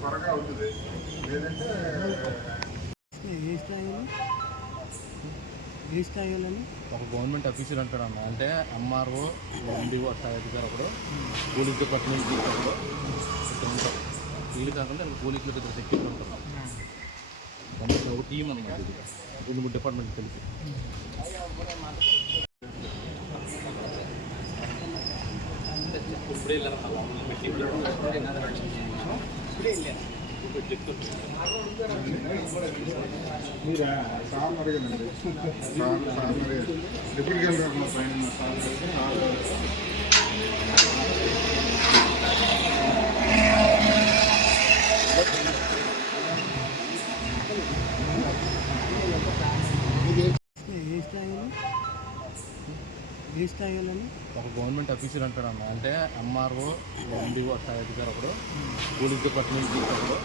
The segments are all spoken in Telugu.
త్వరగా అవుతుంది లేదంటే ఏ స్థాయిలోని ఒక గవర్నమెంట్ ఆఫీసర్ అంటాడు అన్న, అంటే ఎంఆర్ఓ ఎండిఓ స్థాయి అధికారి ఒకడు, పోలీస్ డిపార్ట్మెంట్ ఒకడు ఇక్కడ ఉంటాం. వీళ్ళు కాకుండా పోలీసులకు ఇద్దరు సెక్యూరిటీ ఉంటాం. ఒక టీం అనమాట, ఇది 2-3 డిపార్ట్మెంట్ కలిపి. ఇప్పుడే మీరా సార్ అడిగానండి, సార్ అడిగారు డిప్యూటీ కలెక్టర్ మా పైన సార్ ఏ స్థాయిలోని ఒక గవర్నమెంట్ ఆఫీసర్ అంటాడు అన్న, అంటే ఎంఆర్ఓ ఎండిఓ స్థాయి అధికారి ఒకడు, పోలీస్ డిపార్ట్మెంట్ ఒకడు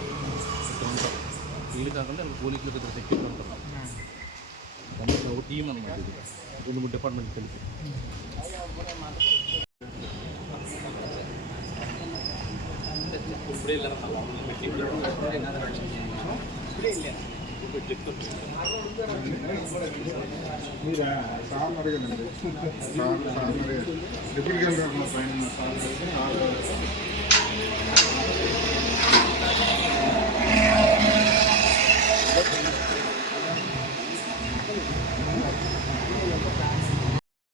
ఇక్కడ ఉంటాం. వీళ్ళు కాకుండా పోలీసులకు ఇద్దరు సెక్యూరిటీ ఉంటాం. ఒక టీం అనమాట, ఇది 2-3 డిపార్ట్మెంట్ కలిపి. మీరా సార్ అడిగానండి, సార్ అడిగారు డిప్యూటీ కలెక్టర్ మా పైన సార్